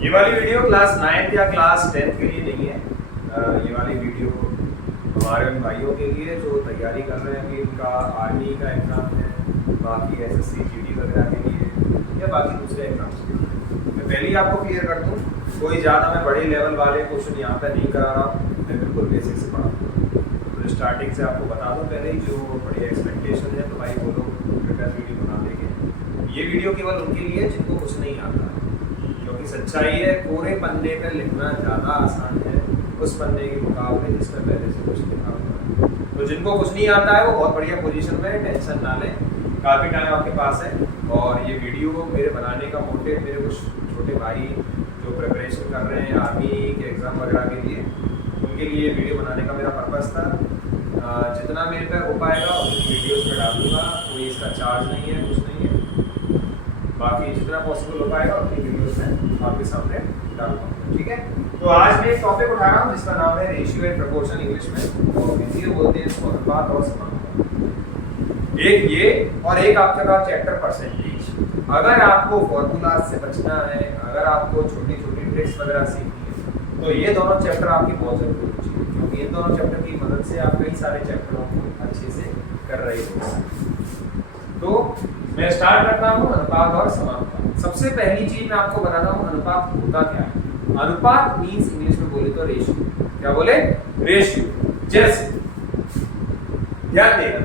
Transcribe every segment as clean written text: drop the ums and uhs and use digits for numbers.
ये वाली video class 9th या क्लास 10th के लिए नहीं है। ये वाली वीडियो हमारे उन भाइयों के लिए जो तैयारी कर रहे हैं कि इनका आर्मी का एग्ज़ाम है, बाकी एसएससी जीडी वगैरह के लिए या बाकी दूसरे एग्जाम्स के लिए। मैं पहले ही आपको क्लियर कर दूँ, कोई ज़्यादा मैं बड़े लेवल वाले क्वेश्चन यहाँ पर नहीं करा रहा हूँ, मैं बिल्कुल बेसिक से पढ़ा तो स्टार्टिंग से आपको बता दूँ पहले ही, जो बड़ी एक्सपेक्टेशन है तो भाई वो लोग प्रिपेयर वीडियो बना देंगे। ये वीडियो केवल उनके लिए जिनको कुछ नहीं आता, क्योंकि सच्चाई है पूरे पन्ने पर लिखना ज़्यादा आसान है उस पन्ने के मुकाबले जिसमें पहले से कुछ लिखा हुआ है। तो जिनको कुछ नहीं आता है वो बहुत बढ़िया पोजीशन में है, टेंशन ना लें, काफ़ी टाइम आपके पास है। और ये वीडियो मेरे बनाने का मोटिव मेरे कुछ छोटे भाई जो प्रिपरेशन कर रहे हैं आर्मी के एग्ज़ाम वगैरह के लिए, उनके लिए वीडियो बनाने का मेरा पर्पज़ था। जितना मेरे पे हो पाएगा उन वीडियोज़ में डालूंगा, कोई इसका चार्ज नहीं है, कुछ नहीं है, बाकी जितना पॉसिबल हो पाएगा उतनी वीडियोज़ में आपके सामने डालूंगा। ठीक है, तो आज मैं एक टॉपिक उठा रहा हूँ जिसका नाम है रेशियो एंड प्रोपोर्शन इंग्लिश में, और हिंदी में बोलते हैं इसको अनुपात और समानुपात। एक ये और एक आपका चैप्टर परसेंटेज। अगर आपको फॉर्मूला से बचना है, अगर आपको छोटी छोटी ट्रिक्स वगैरह सीखनी है, तो ये दोनों चैप्टर आपकी बहुत जरूरी होती है, क्योंकि इन दोनों चैप्टर की मदद से आप कई सारे चैप्टरों को अच्छे से कर रहे हो। तो मैं स्टार्ट करता हूँ अनुपात और समानुपात। सबसे पहली चीज मैं आपको बताता हूँ अनुपात होता क्या है। अनुपात मींस इंग्लिश में बोले तो रेशियो। क्या बोले? रेशियो। जैसे ध्यान देना,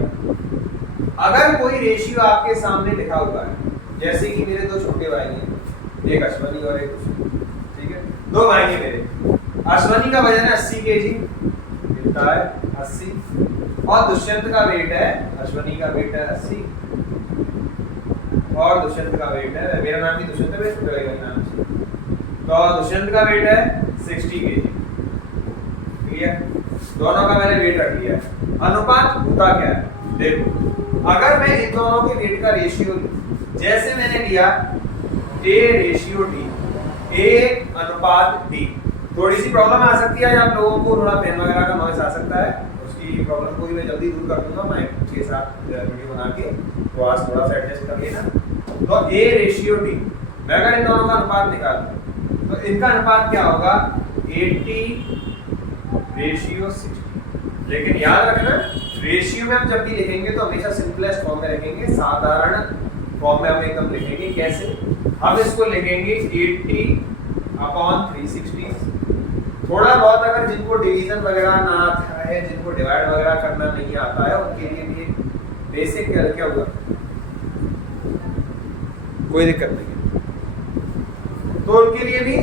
अगर कोई रेशियो आपके सामने लिखा हुआ है, जैसे कि मेरे दो छोटे भाई हैं, एक अश्वनी और एक दुष्यंत, ठीक है, दो भाई हैं मेरे। अश्वनी का वजन है 80 केजी, कितना है 80, और दुष्यंत का वेट है, अश्वनी का वेट है 80 और दुष्यंत का वेट है, मेरा नाम भी दुष्यंत है, छोटे भाई का नाम है, तो दुष्यंत का वेट है 60 केजी। क्लियर? दोनों का मैंने वेट रख लिया है। अनुपात होता क्या है? देखो, अगर मैं इन दोनों के वेट का रेशियो जैसे मैंने लिया A/D, A अनुपात D, थोड़ी सी प्रॉब्लम आ सकती है, आप लोगों को थोड़ा पेन वगैरह का नॉइज आ सकता है, उसकी प्रॉब्लम को भी मैं जल्दी दूर कर दूंगा, मैं 6-7 वीडियो बना के, तो आज थोड़ा सा एडजस्ट कर लेना। तो A/D, मैं अगर इन दोनों का अनुपात निकालूं तो इनका अनुपात क्या होगा? 80/60। लेकिन याद रखना, रेशियो में हम जब भी लिखेंगे तो हमेशा सिंपलेस्ट फॉर्म में लिखेंगे, साधारण फॉर्म में हम एकदम लिखेंगे। कैसे? हम इसको लिखेंगे 80/360। थोड़ा बहुत अगर जिनको डिवीजन वगैरह ना आता है, जिनको डिवाइड वगैरह करना नहीं आता है, उनके लिए भी बेसिक क्या हुआ, कोई दिक्कत नहीं है, तो उनके लिए भी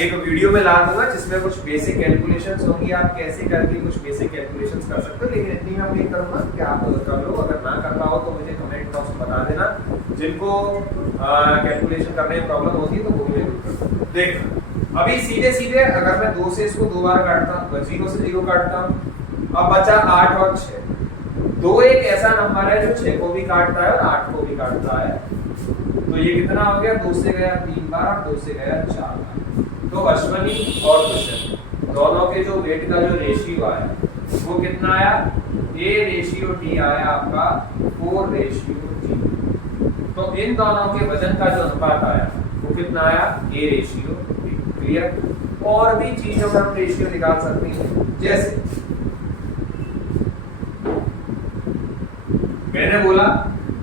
एक वीडियो में ला दूंगा जिसमें कुछ बेसिक कैलकुलेशंस होंगी, आप कैसे करके कुछ बेसिक कैलकुलेशंस कर सकते हो। लेकिन इतनी मैं नहीं करूंगा कि आप कर लो, अगर ना कर पाओ तो मुझे कमेंट बॉक्स में बता देना, जिनको कैलकुलेशन करने में प्रॉब्लम होती है तो वो भी जरूर देखना। अभी सीधे सीधे अगर मैं 2 से इसको 2 बार काटता हूँ, 0 से 0 काटता हूँ, अब बचा 8 और 6। 2 एक ऐसा नंबर है जो 6 को भी काटता है और 8 को भी काटता है, तो ये कितना हो गया? 2 से गया 3 बार और 2 से गया 4 बार। तो अश्वनी और दुष्यंत दोनों के जो वेट का जो रेशियो आया वो कितना आया? A/D आया आपका 4/D। तो इन दोनों के वजन का जो अनुपात आया वो कितना आया? A/D। क्लियर? और भी चीजों में हम रेशियो निकाल सकते हैं, जैसे मैंने बोला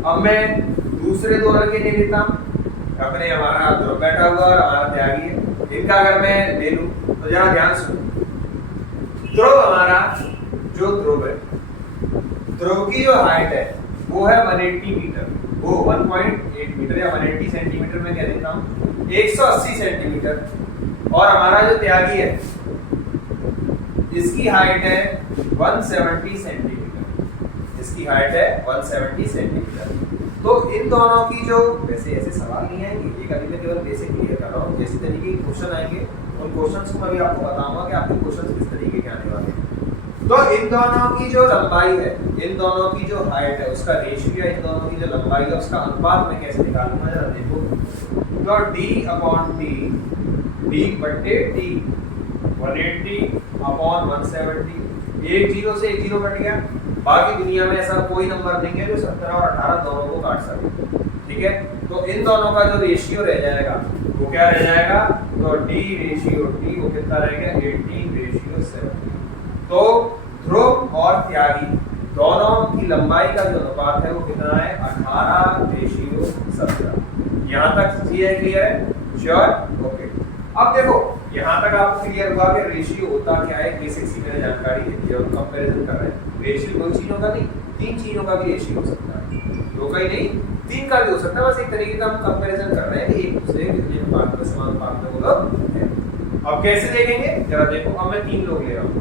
अब मैं दूसरे दो लड़के ले लेता हूं, अपने हमारा ध्रुव बैठा हुआ और हमारा त्यागी है, इनका अगर मैं ले लूं तो जरा ध्यान सुनो। ध्रुव हमारा जो ध्रुव है, ध्रुव की जो हाइट है वो है 180 मीटर, वो 1.8 मीटर या 180 सेंटीमीटर में कह देता हूँ, 180 सेंटीमीटर। और हमारा जो त्यागी है इसकी हाइट है 170 सेंटीमीटर, इसकी हाइट है 170 सेंटीमीटर। तो इन दोनों की जो, वैसे ऐसे सवाल नहीं आएंगे, ये कभी मैं केवल बेसिक क्लियर कर रहा हूँ, जैसे तरीके के क्वेश्चन आएंगे उन क्वेश्चंस को मैं भी आपको बताऊंगा कि आपके क्वेश्चंस किस तरीके के आने वाले हैं। तो इन दोनों की जो लंबाई है, इन दोनों की जो हाइट है, उसका रेशियो है, इन दोनों की जो लंबाई है उसका अनुपात मैं कैसे निकालूंगा जरा देखो। तो D/T, D/T 180/170, एक 0 से एक 0 कट गया। बाकी दुनिया में ऐसा कोई नंबर नहीं है जो 17 और 18 दोनों को काट सके। ठीक है। तो इन दोनों का जो रेशियो रह जाएगा वो क्या रह जाएगा, तो D रेशियो T वो कितना रहेगा 18:7। तो ध्रुव और त्यागी दोनों की लंबाई का जो अनुपात है वो कितना है 18:17। यहाँ तक चीजें क्लियर है, श्योर, ओके। अब देखो यहाँ तक आपको क्लियर हुआ कि रेशियो होता क्या है, बेसिक सी मैंने जानकारी दी है और कंपैरिजन कर रहे हैं। रेशियो दो चीजों का नहीं, तीन चीजों का भी रेशियो हो सकता है, दो का ही नहीं तीन का भी हो सकता है। बस एक तरीके का हम कंपैरिजन कर रहे हैं कि एक दूसरे के अनुपात में समानुपात में वो लोग हैं। अब कैसे देखेंगे जरा देखो। अब मैं तीन लोग ले रहा हूँ,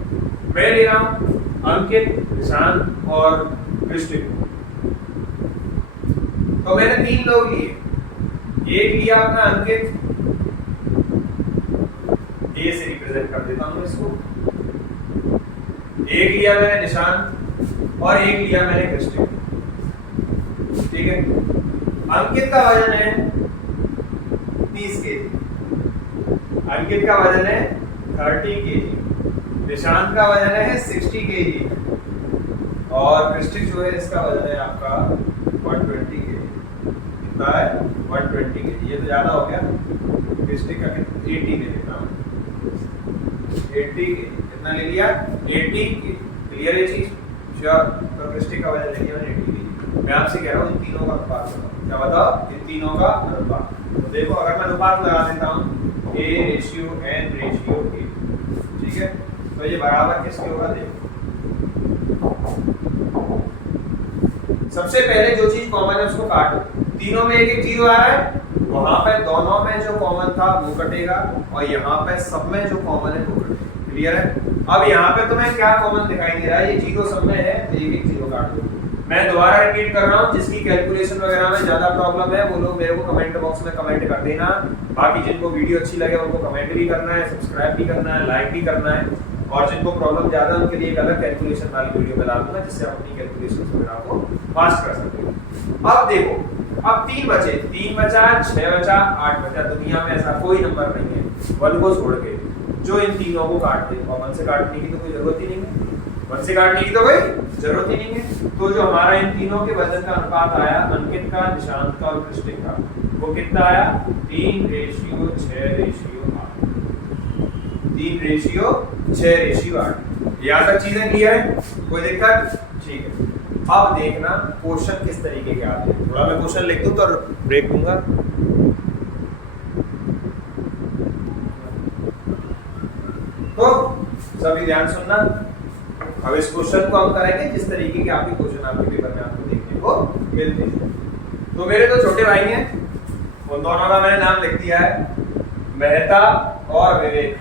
मैं ले रहा हूँ अंकित, निशांत और कृष्ण। तो मैंने तीन लोग लिए, एक लिया अपना अंकित, ए से रिप्रेजेंट कर देता हूं इसको, एक लिया मैंने निशांत और एक लिया मैंने कृष्ण, ठीक है। अंकित का वजन है 30 केजी, अंकित का वजन है 30 केजी, निशांत का वजन है 60 केजी और कृष्ण जो है इसका वजन है आपका 120 केजी। कितना है 120 केजी, ये तो ज्यादा हो गया। कृष्ण का 80 ले लेता हूं, 80 केजी कितना ले लिया 80 केजी, क्लियर है चीज, श्योर। तो कृष्ण का वजन ले लिया मैंने 80 केजी। मैं आपसे कह रहा हूं इन तीनों का अनुपात बताओ, क्या बताओ इन तीनों का अनुपात। तो देखो अगर मैं अनुपात लगा देता हूं A/N/A, ठीक है। तो ये बराबर किसके होगा देखो। सबसे पहले जो चीज कॉमन है उसको काटो, तीनों में एक एक जीरो आ रहा है, वहां पे दोनों में जो कॉमन था वो कटेगा और यहाँ पे सब में जो कॉमन है वो कटेगा, क्लियर है। अब यहाँ पे तुम्हें क्या कॉमन दिखाई दे रहा है, ये जीरो सब में है तो एक एक जीरो काट दो। मैं दोबारा रिपीट कर रहा हूँ, जिसकी कैलकुलेशन वगैरह में ज्यादा प्रॉब्लम है वो लोग मेरे को कमेंट बॉक्स में कमेंट कर देना। बाकी जिनको वीडियो अच्छी लगे उनको कमेंट भी करना है, सब्सक्राइब भी करना है, लाइक भी करना है, और जिनको प्रॉब्लम ज्यादा उनके लिए एक अलग कैलकुलेशन वाली वीडियो बना दूंगा जिससे आप अपनी कैलकुलेशन वगैरह को फास्ट कर सकते हो। अब देखो, अब 3 बचे, 3 बचा, 6 बचा, 8 बचा। दुनिया में ऐसा कोई नंबर नहीं है 1 को छोड़ के जो इन तीनों को काट दे, और 1 से काटने की तो कोई जरूरत ही नहीं है, 1 से काटने की तो कोई जरूरत ही नहीं है। तो जो हमारा इन तीनों के वजन का अनुपात आया, अंकित का, निशांत का और कृष्ण का, वो कितना आया 3:6:8, 3:6:8। यहाँ तक चीजें क्लियर है, कोई दिक्कत, ठीक है। अब देखना क्वेश्चन किस तरीके के आते हैं। थोड़ा मैं क्वेश्चन लिख दूं तो ब्रेक दूंगा। तो सभी ध्यान सुनना। अब इस क्वेश्चन को हम करेंगे जिस तरीके के आपके क्वेश्चन आपके पेपर में आपको देखने को मिलते हैं। तो मेरे दो छोटे भाई हैं, उन दोनों का मैंने नाम लिख दिया है, मेहता और विवेक।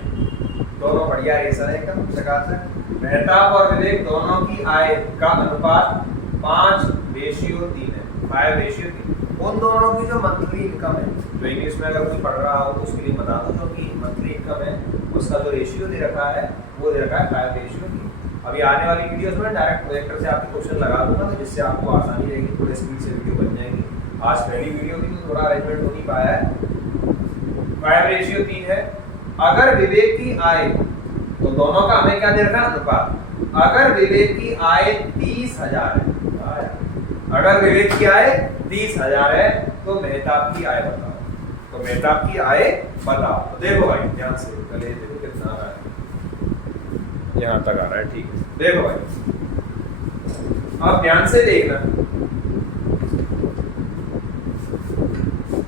दोनों बढ़िया रेसर है एकदम चकाचक। मेहताब और विवेक दोनों की आय का अनुपात 5:3 है, 5:3। उन दोनों की जो मंथली इनकम है, जो इंग्लिश में अगर कोई पढ़ रहा हो तो उसके लिए बता दो, जो कि मंथली इनकम है उसका जो रेशियो दे रखा है वो दे रखा है 5:3। अभी आने वाली वीडियोस में डायरेक्ट प्रोजेक्टर से आपके क्वेश्चन लगा दूंगा, तो जिससे आपको आसानी रहेगी, थोड़ी स्पीड से वीडियो बन जाएगी। आज पहली वीडियो थी तो थोड़ा अरेंजमेंट हो नहीं पाया है। 5:3 है। अगर विवेक की आय, तो दोनों का हमें क्या दे रखा है अनुपात। अगर विवेक की आय 30,000 है, अगर विवेक की आय 30,000 है तो मेहताब की आय बताओ। तो मेहताब की आय बताओ। तो देखो भाई ध्यान से, पहले देखो कितना आ रहा है, यहाँ तक आ रहा है, ठीक है। देखो भाई अब ध्यान से देखना,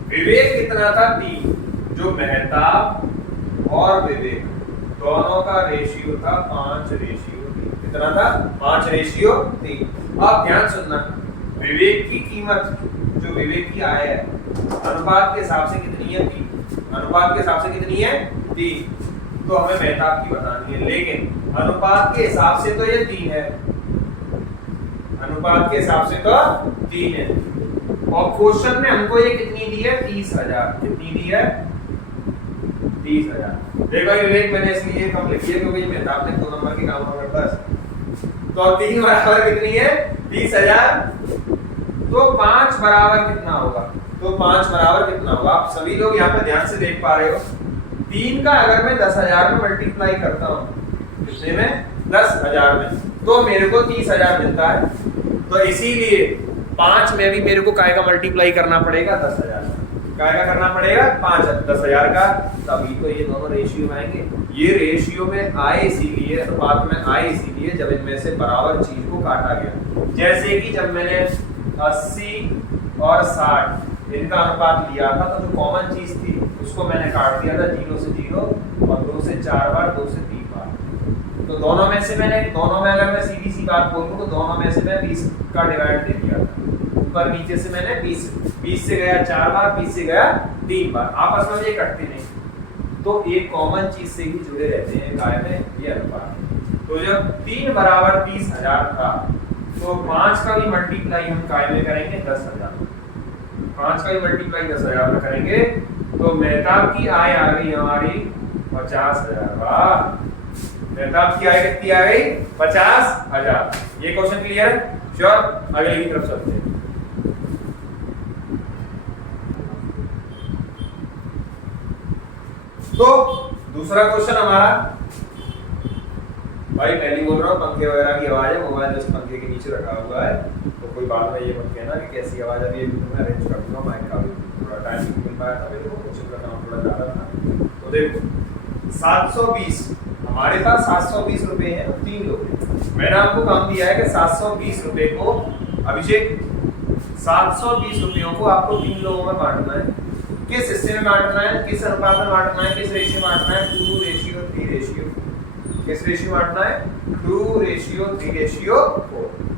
विवेक कितना था 3, जो मेहताब और विवेक दोनों का रेशियो था 5:3। कितना था 5:3। अब ध्यान सुनना, विवेक की कीमत, जो विवेक की आय है, अनुपात के हिसाब से कितनी है 3, अनुपात के हिसाब से कितनी है 3। तो हमें मेहताब की बतानी है, लेकिन अनुपात के हिसाब से तो ये 3 है, अनुपात के हिसाब से तो 3 है। और क्वेश्चन में हमको ये कितनी दी है 30,000। कितनी दी है 30,000। देखो विवेक मैंने इसलिए कम लिखी है क्योंकि मेहताब ने 2 नंबर के काम करता है। तो 3 बराबर कितनी है 30,000। तो 5 बराबर कितना होगा, तो 5 बराबर कितना होगा। आप सभी लोग यहाँ पे ध्यान से देख पा रहे हो, 3 का अगर मैं 10,000 में मल्टीप्लाई करता हूँ, कितने में 10,000 में, तो मेरे को 30,000 मिलता है। तो इसीलिए 5 में भी मेरे को काय का मल्टीप्लाई करना पड़ेगा 10,000 का। काय का करना पड़ेगा 10,000 का, तभी तो ये दोनों रेशियो में आएंगे। ये रेशियो में आए इसीलिए, अनुपात में आए इसीलिए जब इनमें से बराबर चीज को काटा गया। जैसे कि जब मैंने 80 और 60 इनका अनुपात लिया था तो जो कॉमन चीज थी उसको मैंने काट दिया था 0 से 0 और 2 से 4 बार, 2 से 3 बार। तो दोनों में से मैंने, दोनों में अगर मैं सीधी सी बात बोलूं तो दोनों में से मैं 20 का डिवाइड दे दिया था। ऊपर नीचे से मैंने 20 से गया 4 बार, 20 से गया 3 बार, आपस में ये कटते नहीं। तो एक कॉमन चीज से ही जुड़े रहते हैं काय में ये अनुपात। तो जब 3 बराबर 30,000 था तो 5 का भी मल्टीप्लाई हम काय में करेंगे 10,000, 5 का भी मल्टीप्लाई 10,000 में करेंगे तो मेहताब की आय आ गई हमारी 50,000। वाह, मेहताब की आय कितनी आ गई 50,000। ये क्वेश्चन क्लियर? श्योर? अगले की तरफ चलते हैं। तो दूसरा क्वेश्चन हमारा, भाई पहली बोल रहा हूँ पंखे वगैरह की आवाज है, मोबाइल जस्ट पंखे के नीचे रखा हुआ है तो कोई बात में ये मत कहना कि कैसी आवाज है। अभी मैं अरेंज कर दूंगा माइक का, थोड़ा टाइम मिल पाया था, मेरे को क्वेश्चन का काम थोड़ा ज्यादा था। तो देखो 720, हमारे पास 720 रुपए हैं, 3 लोग हैं। मैंने आपको काम दिया है कि 720 रुपए को, अभिषेक 720 रुपयों को आपको 3 लोगों में बांटना है। किस हिस्से में बांटना है, किस अनुपात में बांटना है, किस रेशियो में बांटना है? 2:3 रेशियो। किस रेशियो में बांटना है? 2:3:4।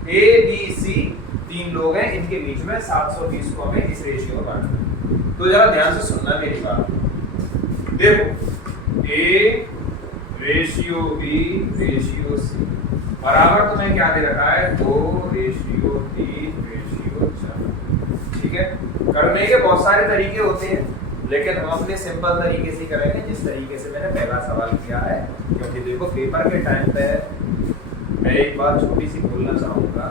ए बी सी 3 लोग हैं, इनके बीच में 720 को हमें इस रेशियो में बांटना है। तो जरा ध्यान से सुनना मेरी बात। देखो A ratio B ratio C बराबर तुम्हें क्या दे रखा है? 2:3:4। ठीक है, करने के बहुत सारे तरीके होते हैं लेकिन हम अपने सिंपल तरीके से करेंगे जिस तरीके से मैंने पहला सवाल किया है। क्योंकि देखो पेपर के टाइम पे मैं एक बात छोटी सी बोलना चाहूँगा,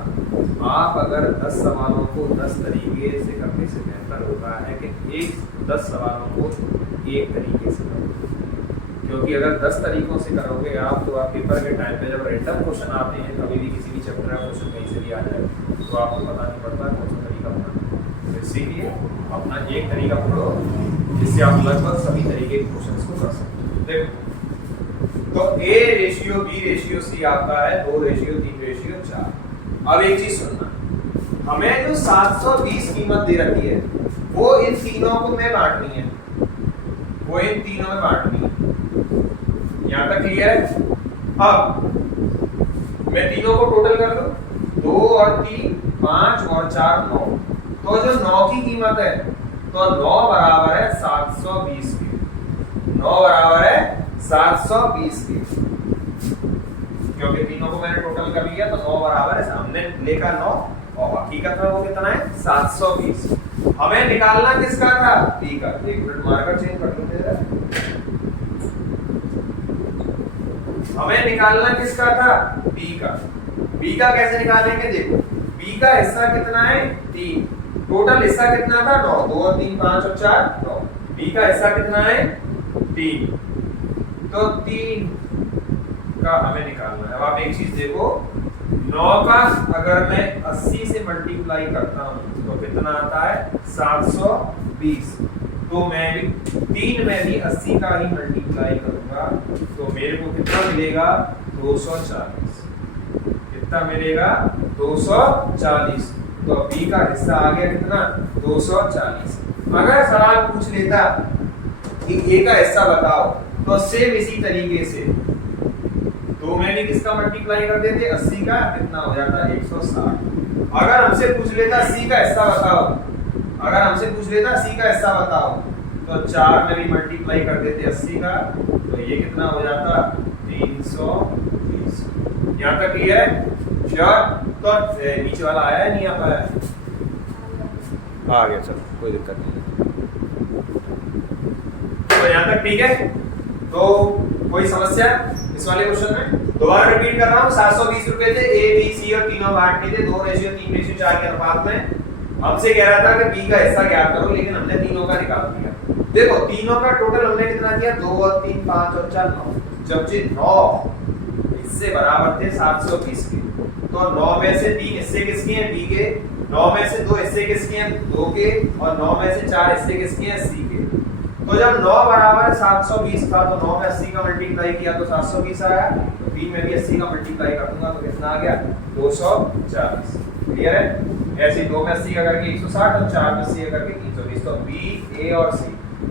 आप अगर 10 सवालों को 10 तरीके से करने से बेहतर होता है कि 10 सवालों को एक तरीके से करो। क्योंकि अगर 10 तरीकों से करोगे आप तो आप पेपर के टाइम पे जब रैंडम क्वेश्चन आते हैं, कभी भी किसी भी चैप्टर का क्वेश्चन कहीं से भी आ जाए तो आपको पता नहीं पड़ता कौन सा तरीका अपनाना। तो इसीलिए अपना एक तरीका पढ़ो जिससे आप लगभग सभी तरीके के क्वेश्चंस को कर सकते हो। देखो तो A ratio B ratio C आपका है 2:3:4। अब एक चीज सुनना, हमें जो 720 कीमत दे रखी है वो इन तीनों को में बांटनी है, वो इन तीनों में बांटनी है। यहां तक क्लियर है? अब मैं तीनों को टोटल कर दूं, 2 और 3 5 और 4 9। तो जो 9 की कीमत है तो 9 बराबर है 720 के। 9 बराबर है 720 के, क्योंकि तीनों को मैंने टोटल कर लिया तो 9 बराबर है, हमने लेकर 9 और हकीकत में वो कितना है 720। हमें निकालना किसका था? बी का। एक मिनट मार्कर चेंज कर लेते हैं। हमें निकालना किसका था? बी का। बी का कैसे निकालेंगे? देखो बी का हिस्सा कितना है? 3। टोटल हिस्सा कितना था? 9। 2 और 3 5 और 4 9। बी का हिस्सा कितना है? 3। तो 3 का हमें निकालना है। अब आप एक चीज देखो, 9 का अगर मैं 80 से मल्टीप्लाई करता हूं तो कितना आता है? 720। तो मैं भी 3 में भी 80 का ही मल्टीप्लाई करूंगा तो मेरे को कितना मिलेगा? 240। कितना मिलेगा? 240। तो बी का हिस्सा आ गया कितना? 240। अगर सवाल पूछ लेता कि ए का हिस्सा बताओ तो सेम इसी तरीके से 2 में भी किसका मल्टीप्लाई कर देते? 80 का, कितना हो जाता? 160। अगर हमसे पूछ लेता सी का हिस्सा बताओ, अगर हमसे पूछ लेता सी का हिस्सा बताओ तो 4 में भी मल्टीप्लाई कर देते 80 का, तो ये कितना हो जाता? 320। यहाँ तक क्लियर है? श्योर? तो नीचे वाला आया है नहीं आ पाया? आ गया, चलो कोई दिक्कत नहीं। तो यहाँ तक ठीक है? तो कोई समस्या इस वाले क्वेश्चन में? दोबारा रिपीट कर रहा हूँ, 720 रुपए थे, ए बी सी और तीनों बांटने थे 2:3:4 के अनुपात में। हमसे कह रहा था कि बी का हिस्सा ज्ञात करो, लेकिन हमने तीनों का निकाल दिया। देखो तीनों का टोटल हमने कितना किया? 2 और 3 5 और 4 9। जबकि 9 हिस्से बराबर थे 720 के, तो 9 में से 3 हिस्से किसके हैं? बी के। 9 में से 2 हिस्से किसके हैं? 2 के, और 9 में से 4 हिस्से किसके हैं? C के। तो जब 9 बराबर 720 था तो 9 में 80 का मल्टीप्लाई किया तो 720 आया, तो 3 में भी 80 का मल्टीप्लाई कर दूंगा तो कितना आ गया? 240। क्लियर है? ऐसे 2 में 80 का करके 160 और 4 में 80 का करके 320। तो B, A और C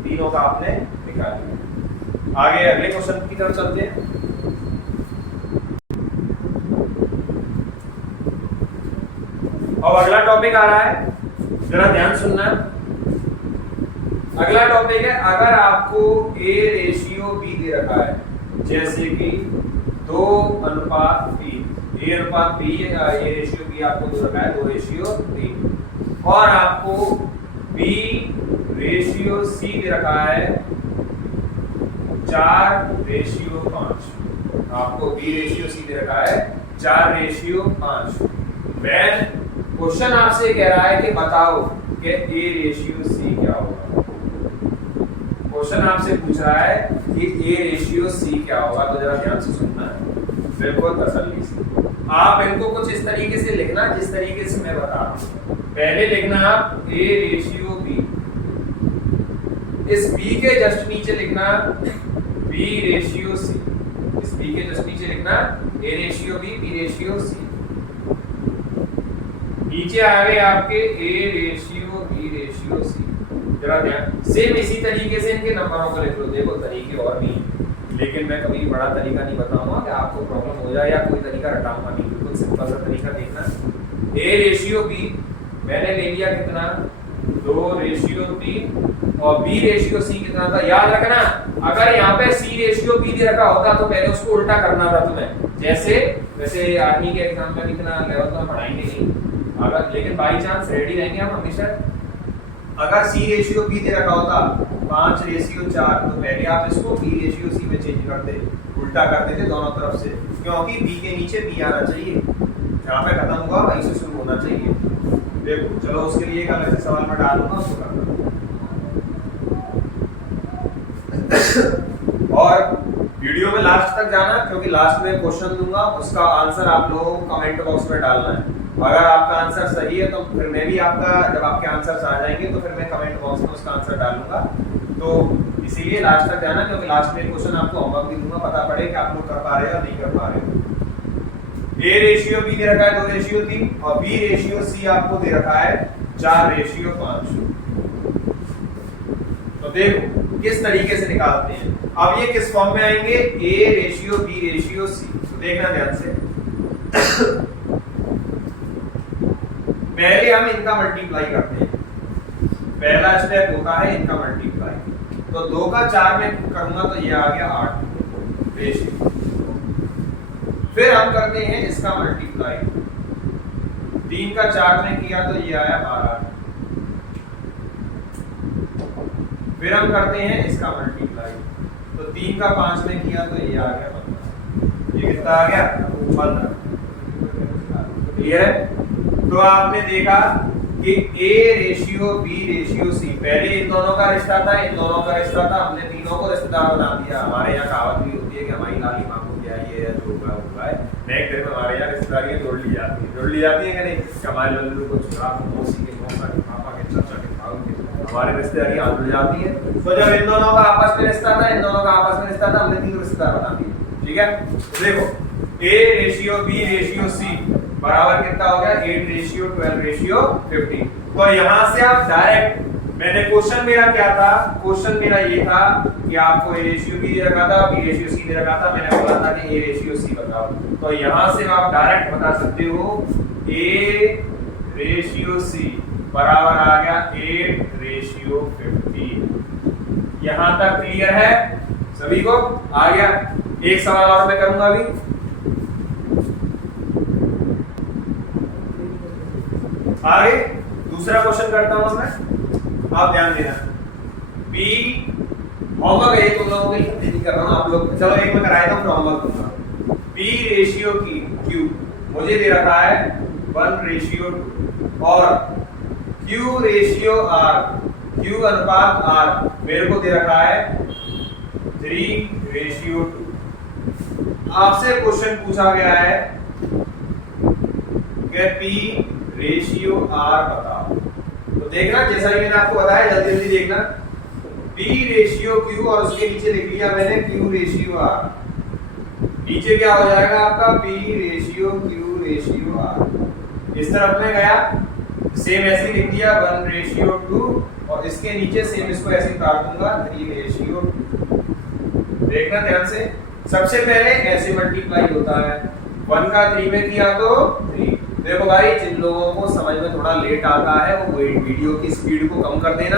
तीनों का आपने निकाल लिया। आगे अगले क्वेश्चन की तरफ चलते हैं। अब अगला टॉपिक आ रहा है, जरा ध्यान सुनना। अगला टॉपिक है, अगर आपको A रेशियो B दे रखा है, जैसे कि 2:3, A अनुपात B, ये रेशियो B आपको दे रखा है 2:3, और आपको B रेशियो C दे रखा है 4:5। आपको B रेशियो C दे रखा है 4:5। क्वेश्चन आपसे कह रहा है कि बताओ कि A रेशियो C क्या होगा। क्वेश्चन आपसे पूछ रहा है कि A रेशियो C क्या होगा, तो जरा ध्यान से सुनना, बिल्कुल तसल्ली से। आप इनको कुछ इस तरीके से लिखना जिस तरीके से मैं बता रहा हूं। पहले लिखना आप A रेशियो B, इस B के जस्ट नीचे लिखना B रेशियो C, इस B के जस्ट नीचे लिखना A ratio B, B ratio C। नीचे आ गए आपके A ratio B ratio C। जरा ध्यान, सेम इसी तरीके से इनके नंबरों को लिख लो। देखो तरीके और भी हैं, लेकिन मैं कभी बड़ा तरीका नहीं बताऊंगा कि आपको प्रॉब्लम हो जाए या कोई तरीका रटाऊंगा नहीं, बिल्कुल सिंपल सा तरीका देखना। A रेशियो B मैंने ले लिया कितना? 2:3, और B रेशियो C कितना था? याद रखना, अगर यहाँ पे C रेशियो B दे रखा होता तो पहले उसको उल्टा करना था तुम्हें। जैसे वैसे आर्मी के एग्जाम में इतना लेवल तो हम पढ़ाएंगे नहीं, अगर लेकिन बाई चांस रेडी रहेंगे हम हमेशा। अगर C रेशियो B दे रखा होता 5:4, तो पहले आप इसको B रेशियो C में चेंज करते, उल्टा कर देते दोनों तरफ से, क्योंकि B के नीचे B आना चाहिए, जहाँ पे खत्म हुआ वहीं से शुरू होना चाहिए। देखो चलो उसके लिए एक अलग से सवाल मैं डालूंगा, उसको करना। और वीडियो में लास्ट तक जाना, क्योंकि लास्ट में क्वेश्चन दूंगा, उसका आंसर आप लोगों को कमेंट बॉक्स में डालना है। अगर आपका आंसर सही है तो फिर मैं भी आपका, जब आपके आंसर्स आ जाएंगे तो फिर मैं कमेंट बॉक्स में उसका आंसर डालूंगा। तो इसीलिए लास्ट तक जाना, क्योंकि लास्ट में क्वेश्चन आपको होमवर्क भी दूंगा, पता पड़े कि आप लोग कर पा रहे हो या नहीं कर पा रहे हो। A रेशियो B दे रखा है 2:3, और B रेशियो C आपको दे रखा है 4:5। तो देखो किस तरीके से निकालते हैं। अब ये किस फॉर्म में आएंगे? A ratio B ratio C। तो देखना ध्यान से, पहले हम इनका मल्टीप्लाई करते हैं। पहला स्टेप होता है इनका मल्टीप्लाई, तो 2 का 4 में करूंगा तो ये आ गया 8 रेशियो। फिर हम करते हैं इसका मल्टीप्लाई, 3 का 4 में किया तो ये आया 12। फिर हम करते हैं इसका मल्टीप्लाई, तो 3 का 5 में किया तो ये आ गया 15। ये कितना आ गया? 15। क्लियर है? तो आपने देखा कि A ratio B ratio C, पहले इन दोनों का रिश्ता था, इन दोनों का रिश्ता था, हमने तीनों को रिश्तेदार बना दिया। हमारे यहाँ कहावत भी होती है कि हमारी लाली माँ को क्या ये जो हुआ है नेक्स्ट डे में हमारे यहाँ रिश्तेदारियाँ जोड़ ली जाती है, जोड़ ली जाती है कि नहीं? हमारे लल्लू को चुरा, मौसी के, मौसा के, पापा के, चाचा के, भाव के, हमारे रिश्तेदारियाँ जुड़ जाती है। तो जब इन दोनों का आपस में रिश्ता था, इन दोनों का आपस में रिश्ता था, हमने तीनों रिश्तेदार बना दिए। ठीक है, देखो A ratio B ratio C बराबर कितना हो गया? 8:12:15। तो यहाँ से आप डायरेक्ट, मैंने क्वेश्चन मेरा क्या था? क्वेश्चन मेरा ये था कि आपको A रेशियो B दे रखा था, B रेशियो C दे रखा था, मैंने बोला था कि A रेशियो C बताओ। तो यहाँ से आप डायरेक्ट बता सकते हो A रेशियो C बराबर आ गया 8:15। यहाँ तक क्लियर है सभी को? आ गया। एक सवाल और मैं करूंगा अभी। आगे दूसरा क्वेश्चन करता हूं मैं, आप ध्यान देना। B होमवर्क है तुम लोगों के लिए, नहीं कर रहा हूं आप लोग, चलो एक में कराया था, फिर होमवर्क दूंगा। B रेशियो की Q मुझे दे रखा है 1:2 और Q रेशियो R, Q अनुपात R मेरे को दे रखा है 3:2। आपसे क्वेश्चन पूछा गया है कि P रेशियो आर बताओ। तो देखना जैसा कि मैंने आपको बताया, जल्दी जल्दी देखना, P रेशियो Q और उसके नीचे लिख लिया मैंने Q रेशियो R। नीचे क्या हो जाएगा आपका P ratio Q ratio R। इस तरफ में गया सेम ऐसे लिख दिया 1 रेशियो 2 और इसके नीचे सेम इसको ऐसे उतार दूंगा 3 रेशियो 2। देखना ध्यान से, सबसे पहले ऐसे मल्टीप्लाई होता है, 1 का 3 में किया तो 3। देखो भाई, जिन लोगों को समझ में थोड़ा लेट आता है वो वीडियो की स्पीड को कम कर देना।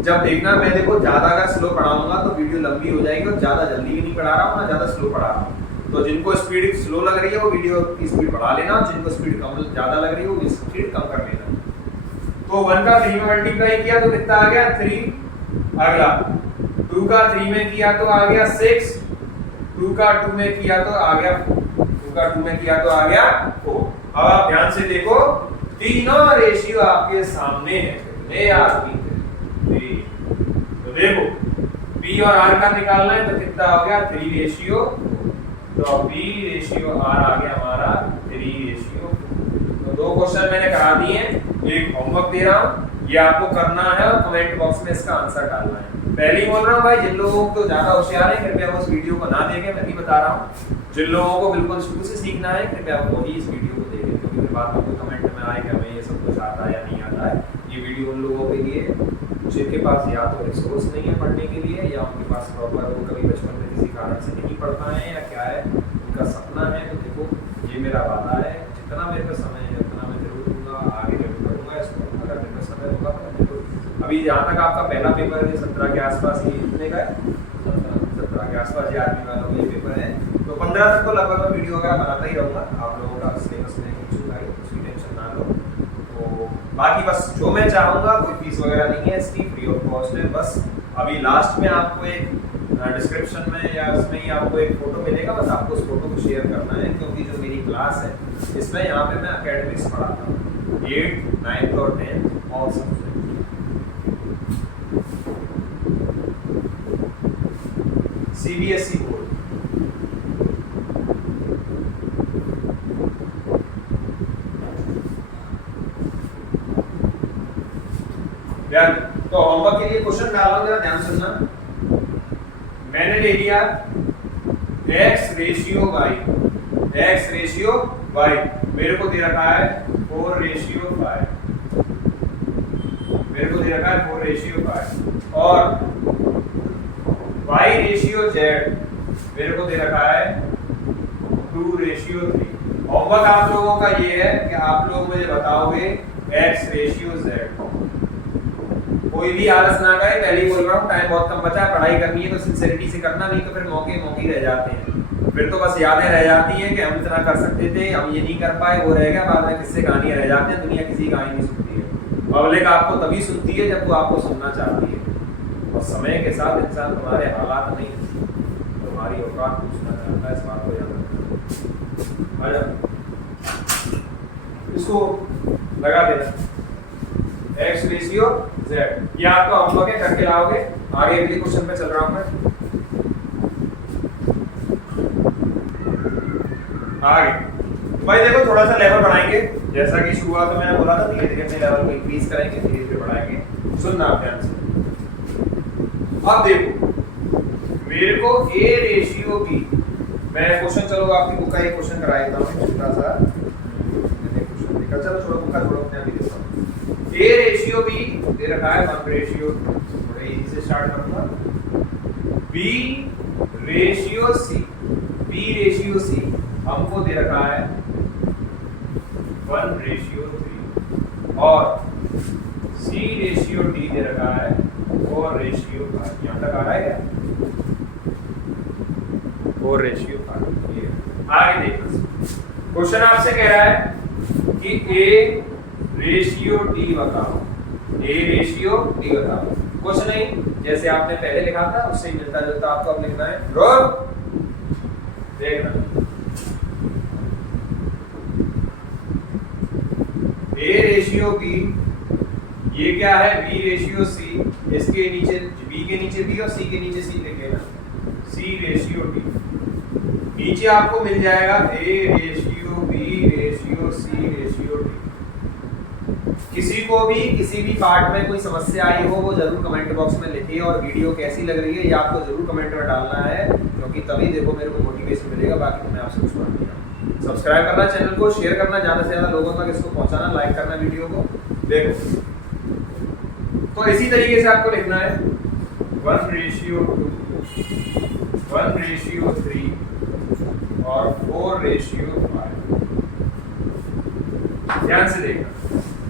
जब देखना मैं देखो ज्यादा अगर स्लो पढ़ाऊंगा तो वीडियो लंबी हो जाएगी, और ज्यादा जल्दी भी नहीं पढ़ा रहा हूँ ना ज्यादा स्लो पढ़ा रहा हूँ। तो जिनको स्पीड स्लो लग रही है वो वीडियो की स्पीड बढ़ा लेना, जिनको स्पीड कम ज्यादा लग रही है वो स्पीड कम कर लेना। तो 1 का 3 में मल्टीप्लाई किया तो कितना आ गया 3। अगला 2 का 3 में किया तो आ गया 6, 2 का 2 में किया तो आ गया 4, 2 का 2 में किया तो आ गया 4। अब आप ध्यान से देखो, तीनों रेशियो आपके सामने है, कितने आदमी थे। तो देखो P और R का निकालना है तो कितना हो गया 3 रेशियो, तो P रेशियो R आ गया हमारा 3 रेशियो। तो 2 क्वेश्चन मैंने करा दिए, एक होमवर्क दे रहा हूँ, ये आपको करना है और कमेंट बॉक्स में इसका आंसर डालना है। पहले ही बोल रहा हूँ भाई, जिन लोगों को ज्यादा होशियार है कृपया उस वीडियो को ना देखें, मैं भी बता रहा हूँ। जिन लोगों को बिल्कुल शुरू से सीखना है कृपया वही इस वीडियो को देखें, क्योंकि फिर बाद में कोई कमेंट में आए कि हमें ये सब कुछ आता है या नहीं आता है। ये वीडियो उन लोगों के लिए जिनके पास या तो रिसोर्स नहीं है पढ़ने के लिए, या उनके पास प्रॉपर वो कभी बचपन में किसी कारण से नहीं पढ़ पाए हैं, या क्या है उनका सपना है। तो देखो ये मेरा वादा है, जितना मेरे पास समय है उतना मैं जरूर दूंगा, आगे जरूर करूंगा इसको। अगर मेरे पास समय होगा तो जरूर। अभी जहाँ तक आपका पहला पेपर है 17 के आसपास, ये कितने का है 17 के आसपास ये आर्मी वालों का ये पेपर है, तो 15 तक तो लगभग मैं वीडियो वगैरह बनाता ही रहूँगा। आप लोगों का सिलेबस में पूछूंगा ही, उसकी टेंशन ना लो। तो बाकी बस जो मैं चाहूँगा, कोई फीस वगैरह नहीं है इसकी, फ्री ऑफ कॉस्ट है। बस अभी लास्ट में आपको एक डिस्क्रिप्शन में या उसमें ही आपको एक फोटो मिलेगा, बस आपको उस फोटो को शेयर करना है, क्योंकि जो मेरी क्लास है इसमें यहाँ पे मैं एकेडमिक्स पढ़ाता हूँ, 8th 9th और 10th all subject. CBSE board. ध्यान, तो होमवर्क के लिए क्वेश्चन डाला, जरा ध्यान सुनना। मैंने ले लिया x ratio y, x ratio y मेरे को दे रखा है 4 रेशियो 5, मेरे को दे रखा है 4 रेशियो 5, और y रेशियो z मेरे को दे रखा है 2 रेशियो 3। होमवर्क आप लोगों का ये है कि आप लोग मुझे बताओगे x रेशियो z। कोई भी आलस ना करे, पहले ही बोल रहा हूँ, टाइम बहुत कम बचा है, पढ़ाई करनी है तो सिंसियरिटी से करना, नहीं तो फिर मौके रह जाते हैं। फिर तो बस यादें रह जाती हैं कि हम इतना कर सकते थे, हम ये नहीं कर पाए, वो रह गया, बाद में किससे कहानियां रह जाती हैं। दुनिया किसी कहानी नहीं सुनती है, पब्लिक आपको तभी सुनती है जब वो आपको सुनना चाहती है। और समय के साथ इंसान तुम्हारे हालात नहीं, तुम्हारी औकात पूछना चाहता है, इस बात को याद रखना। इसको लगा देना x रेशियो z, ये आपका होमवर्क है, करके लाओगे। आगे अगले क्वेश्चन पे चल रहा हूं मैं। आगे भाई देखो, थोड़ा सा लेवल बढ़ाएंगे, जैसा कि शुरुआत में मैंने बोला था, धीरे धीरे अपने लेवल को इंक्रीज करेंगे, धीरे धीरे बढ़ाएंगे। सुनना आप ध्यान से। अब देखो मेरे को a रेशियो b, मैं क्वेश्चन, चलो आपकी बुक का एक क्वेश्चन करा देता हूं छोटा सा, मैंने क्वेश्चन देखा, चलो छोड़ो बुक का, छोड़ो अपने आप ही देखो। a रेशियो b दे रखा है 1 रेशियो, थोड़ा इजी से स्टार्ट करूंगा। b ratio c, b ratio c हमको दे रखा है 1 रेशियो 3, और c रेशियो d दे रखा है 4 रेशियो 5। यहाँ तक आ रहा है क्या? 4 रेशियो 5। आगे देखो, क्वेश्चन आपसे कह रहा है कि a रेशियो d बताओ, a रेशियो d बताओ। कुछ नहीं, जैसे आपने पहले लिखा था उससे ही मिलता जुलता आपको अब लिखना है। रोक, देखना a रेशियो b, ये क्या है b रेशियो c, इसके नीचे b के नीचे b और c के नीचे c लिख लेना, c रेशियो d। नीचे आपको मिल जाएगा a ratio b ratio c ratio d। किसी को भी किसी भी पार्ट में कोई समस्या आई हो वो जरूर कमेंट बॉक्स में लिखिए, और वीडियो कैसी लग रही है ये आपको जरूर कमेंट में डालना है, क्योंकि तभी देखो मेरे को मोटिवेशन मिलेगा, बाकी तो मैं आपसे कुछ बात नहीं। सब्सक्राइब करना चैनल को, शेयर करना, ज़्यादा से ज़्यादा लोगों तक इसको पहुंचाना, लाइक करना वीडियो को। देखो तो इसी तरीके से आपको लिखना है 1:2, 1:3 और 4:5। ध्यान से देखना,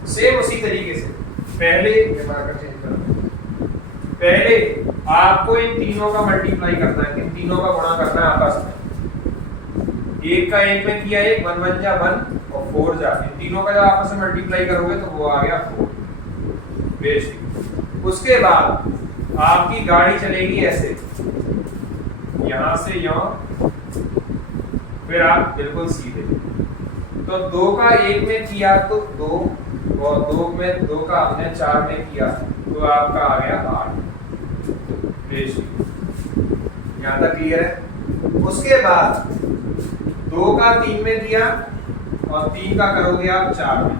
सेम उसी तरीके से पहले आपको इन तीनों का मल्टीप्लाई करना है, इन तीनों का गुणा करना है आपस में। एक का एक में किया, एक 1 1 जा 1 और 4 जा, इन तीनों का जब आपस में मल्टीप्लाई करोगे तो वो आ गया 4 बेसिक। उसके बाद आपकी गाड़ी चलेगी ऐसे, यहां से यहां, फिर आप बिल्कुल सीधे। तो 2 का 1 में किया तो 2, और 2 का हमने 4 में किया तो आपका आ गया 8 बेसिक। यहां तक क्लियर है। उसके बाद 2 का 3 में किया और 3 का करोगे आप 4 में,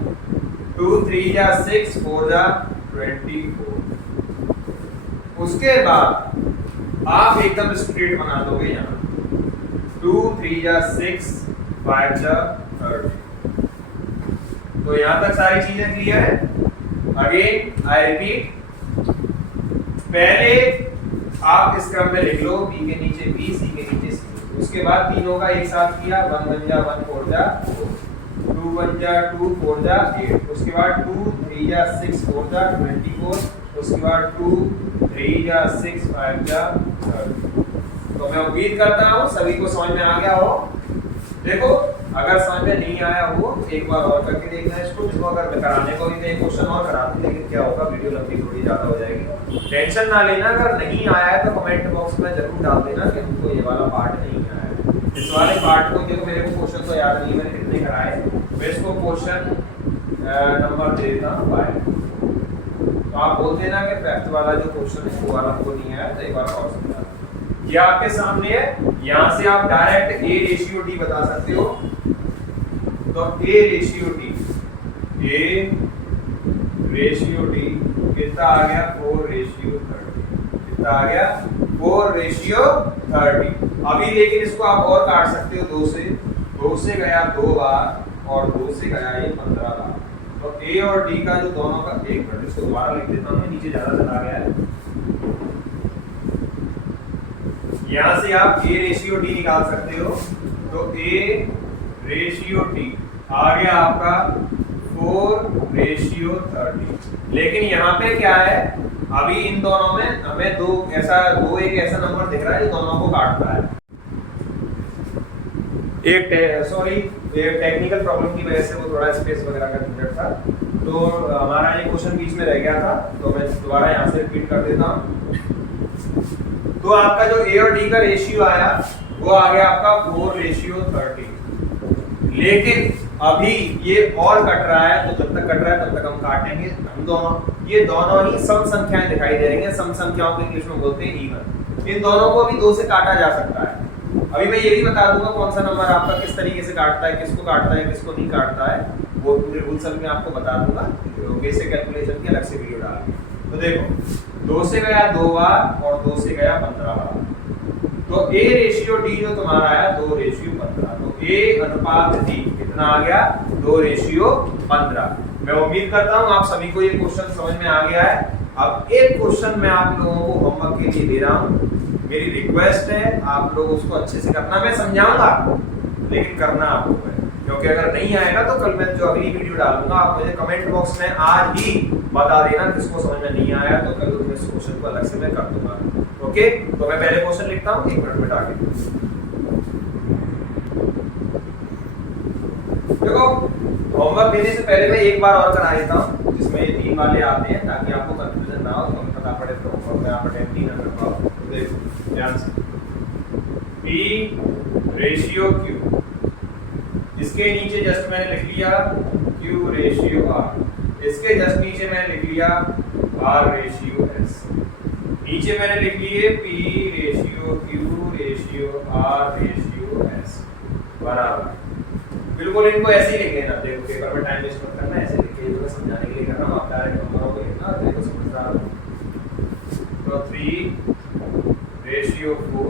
2 3 जा 6, 4 जा 24। उसके बाद आप एकदम स्ट्रेट बना दोगे, यहाँ 2 3 जा 6, 5 जा 30। तो यहां तक सारी चीजें क्लियर है। अगेन आई रिपीट, पहले आप इस क्रम में लिख लो, बी के नीचे बी, सी के नीचे सी। उसके बाद तीनों का एक साथ किया, 1 1 जा 1, 4 जा 4, 2 1 जा 2, 4 जा 8। उसके बाद 2 3 जा 6, 4 जा 24। उसके बाद 2 3 जा 6, 5 जा 30। तो मैं उम्मीद करता हूँ सभी को समझ में आ गया हो। देखो अगर समझ में नहीं आया हो तो एक बार और करके देखना है इसको अगर मैं कराने को भी एक क्वेश्चन और करा दूं, लेकिन क्या होगा वीडियो लंबी थोड़ी ज्यादा हो जाएगी। टेंशन ना लेना, अगर नहीं आया है तो कमेंट बॉक्स में जरूर डाल देना कि हमको ये वाला पार्ट नहीं आया है। इस वाले पार्ट को देखो, मेरे को क्वेश्चन तो याद नहीं मैंने कितने कराए, मैं इसको क्वेश्चन नंबर दे देता हूँ 5। तो आप बोल देना कि फिफ्थ वाला जो क्वेश्चन है वो वाला हमको नहीं आया, तो एक बार और समझा। ये आपके सामने है, यहाँ से आप डायरेक्ट A/D बता सकते हो। तो A/D कितना आ गया 4:30। कितना आ गया 4:30। अभी लेकिन इसको आप और काट सकते हो 2 से गया 2 बार और 2 से गया ये 15 बार। तो A और D का जो दोनों का 1 मिनट, इसको दोबारा लिख देता हूँ, नीचे ज्यादा चला गया है। यहां से आप A/D निकाल सकते हो। तो A/D आ गया आपका 4:30। लेकिन यहाँ पे क्या है, अभी इन दोनों में हमें एक ऐसा नंबर दिख रहा है जो दोनों को काटता है। एक टेक्निकल प्रॉब्लम की वजह से वो थोड़ा स्पेस वगैरह का झंझट था, तो हमारा ये क्वेश्चन बीच में रह गया था। तो मैं दोबारा यहाँ से रिपीट कर देता हूँ। तो आपका जो A और D का रेशियो आया वो आ गया आपका 4:30। लेकिन अभी ये और कट रहा है, तो जब तक कट रहा है तब तक हम काटेंगे। ये दोनों ही सम संख्याएं दिखाई दे रही हैं। सम संख्याओं को इंग्लिश में बोलते हैं इवन। इन दोनों को भी 2 से काटा जा सकता है। अभी मैं ये भी बता दूंगा कौन सा नंबर आपका किस तरीके से काटता है, किसको काटता है, किसको नहीं काटता है, वो पूरे रूल सब में आपको बता दूंगा। बेसिक कैलकुलेशन की अलग से वीडियो डाल। तो देखो 2 से गया 2 बार और 2 से गया 15 बार। तो A/D जो तुम्हारा आया 2:15। तो A/D कितना आ गया 2:15। मैं उम्मीद करता हूं आप सभी को ये क्वेश्चन समझ में आ गया है। अब एक क्वेश्चन मैं आप लोगों को होमवर्क के लिए दे रहा हूं, मेरी रिक्वेस्ट है आप लोग उसको अच्छे से करना। मैं समझाऊंगा लेकिन करना आपको है, क्योंकि अगर नहीं आएगा तो कल मैं जो अगली वीडियो डालूंगा आप मुझे कमेंट बॉक्स में आज ही बता देना किसको समझ में नहीं आया, तो कल इस क्वेश्चन को अलग से मैं कर दूंगा। ओके, तो मैं पहले क्वेश्चन लिखता हूँ, 1 मिनट में आगे। देखो होमवर्क देने से पहले मैं एक बार और करा देता हूँ जिसमें ये 3 वाले आते हैं, ताकि आपको कंफ्यूजन ना हो, तो पता पड़े तो होमवर्क में आप अटेम्प्ट ही ना कर पाओ। तो देखो ध्यान से, P/Q, इसके नीचे जस्ट मैंने लिख लिया Q/R, इसके जस्ट नीचे मैंने लिख लिया R/S, नीचे मैंने लिख लिए P/Q/R/S बराबर। बिल्कुल इनको ऐसे ही लिख लेना, देखो पेपर में टाइम वेस्ट मत करना, ऐसे लिख के ये तो मैं समझाने के लिए कर रहा हूँ, आप डायरेक्ट नंबरों को लिखना, देखो समझदार हो। तो 3:4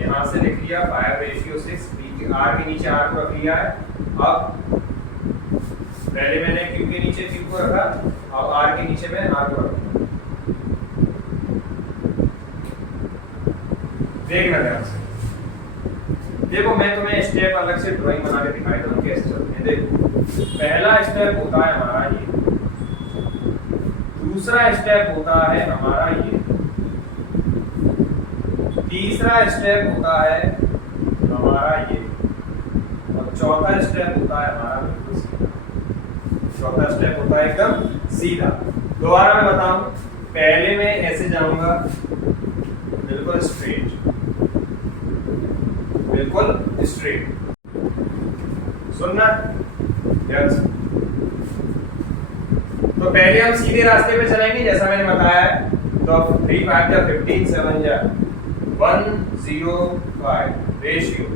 यहाँ से लिख लिया, 5:6, R के नीचे R को रख लिया है। अब पहले मैंने Q के नीचे Q को रखा, अब R के नीचे मैं R को रखूंगा। देखना ध्यान से, देखो मैं तुम्हें स्टेप अलग से ड्राइंग बना के दिखाई दूंगा कैसे चलते हैं। देखो पहला स्टेप होता है हमारा ये, दूसरा स्टेप होता है हमारा ये, तीसरा स्टेप होता है हमारा ये, और चौथा स्टेप होता है हमारा बिल्कुल सीधा। चौथा स्टेप होता है एकदम सीधा। दोबारा मैं बताऊं, पहले मैं ऐसे जाऊंगा बिल्कुल स्ट्रेट, बिल्कुल स्ट्रेट, सुनना ध्यान से। तो पहले हम सीधे रास्ते पे चलेंगे जैसा मैंने बताया है। तो 3 5 जा 15 7 जा 105 रेशियो।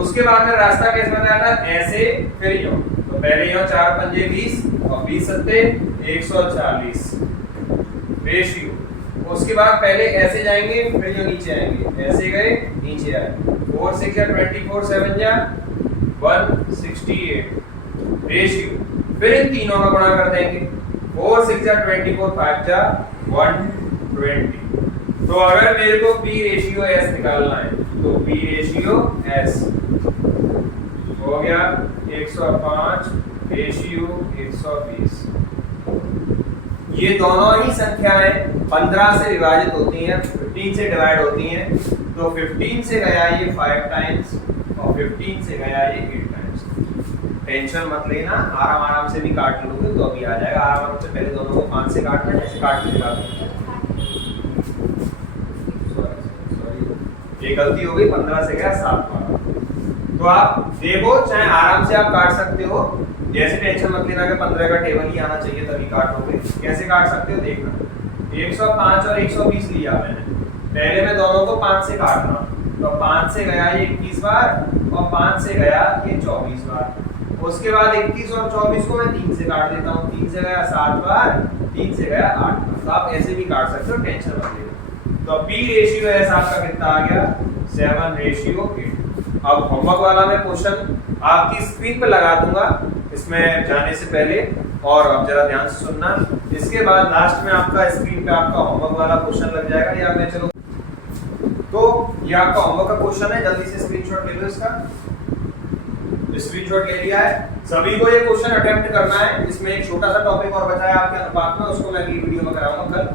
उसके बाद में रास्ता कैसे बताया था, ऐसे फिर यूं। तो पहले यूं 4 पंजे 20 और 20 सत्ते 140 रेशियो। उसके बाद पहले ऐसे जाएंगे फिर यूं नीचे आएंगे, ऐसे गए नीचे आए। 4 6 जा 24 7 जा 168 रेशियो। फिर इन तीनों का गुणा कर देंगे, 4 6 जा 24 5 जा 120। तो अगर मेरे को P रेशियो S निकालना है तो P रेशियो S हो गया 105 रेशियो 120। ये दोनों ही संख्याएं 15 से विभाजित होती हैं, 15 से डिवाइड होती हैं। तो 15 से गया ये 5 टाइम्स और 15 से गया ये 8 टाइम्स। टेंशन मत लेना, आराम आराम से भी काट लोगे तो अभी आ जाएगा। आराम से पहले दोनों को 5 से काटना है, ऐसे काट के दिखा दो। ये गलती हो गई, 15 से गया 7 बार। तो आप देखो, चाहे आराम से आप काट सकते हो, जैसे टेंशन मत लेना कि 15 का टेबल ही आना चाहिए तभी काटोगे। कैसे काट सकते हो देखना, 105 और 120 लिया मैंने, पहले मैं दोनों को 5 से काटना। तो 5 से गया ये 21 बार और 5 से गया ये 24 बार। उसके बाद 21 और 24 को मैं 3 से काट देता हूँ, 3 से गया 7 बार, 3 से गया 8 बार। तो आप ऐसे भी काट सकते हो, टेंशन मत लेना। तो P रेशियो S आपका कितना आ गया, 7 रेशियो 8। अब होमवर्क वाला मैं क्वेश्चन आपकी स्क्रीन पे लगा दूंगा इसमें जाने से पहले, और अब जरा ध्यान से सुनना। इसके बाद लास्ट में आपका स्क्रीन पे आपका होमवर्क वाला क्वेश्चन लग जाएगा, या मैं चलो तो ये आपका होमवर्क का क्वेश्चन है, जल्दी से स्क्रीनशॉट ले लो इसका। स्क्रीनशॉट ले लिया है, सभी को ये क्वेश्चन अटेम्प्ट करना है। इसमें एक छोटा सा टॉपिक और बचा है आपके अनुपात में, उसको मैं अगली वीडियो में कराऊंगा कल।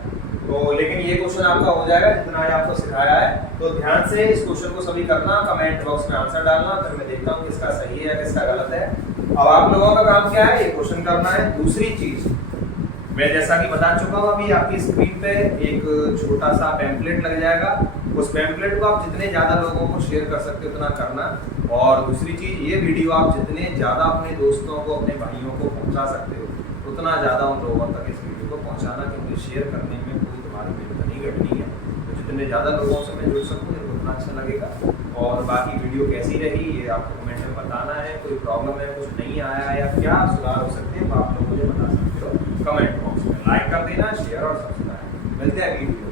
तो लेकिन ये क्वेश्चन आपका हो जाएगा जितना आज आपको सिखाया है। तो ध्यान से इस क्वेश्चन को सभी करना, कमेंट बॉक्स में आंसर डालना, फिर मैं देखता हूँ किसका सही है या किसका गलत है। अब आप लोगों का काम क्या है, ये क्वेश्चन करना है। दूसरी चीज मैं जैसा कि बता चुका हूँ, अभी आपकी स्क्रीन पे एक छोटा सा पैम्पलेट लग जाएगा। उस पैम्पलेट को आप जितने ज्यादा लोगों को शेयर कर सकते हो उतना करना। और दूसरी चीज, ये वीडियो आप जितने ज्यादा अपने दोस्तों को, अपने भाइयों को पहुंचा सकते हो उतना ज्यादा उन लोगों तक इस वीडियो को पहुंचाना, क्योंकि शेयर करने में कोई तुम्हारी मेहनत नहीं घटनी है। तो जितने ज्यादा लोगों से मैं जुड़ सकूँ मेरे को उतना अच्छा लगेगा। और बाकी वीडियो कैसी रही ये आपको कमेंट में बताना है। कोई प्रॉब्लम है, कुछ नहीं आया है या क्या सुधार हो सकते हैं, आप लोग मुझे बता सकते हो कमेंट बॉक्स में। लाइक कर देना, शेयर और सब्सक्राइब। मिलते हैं अगली वीडियो।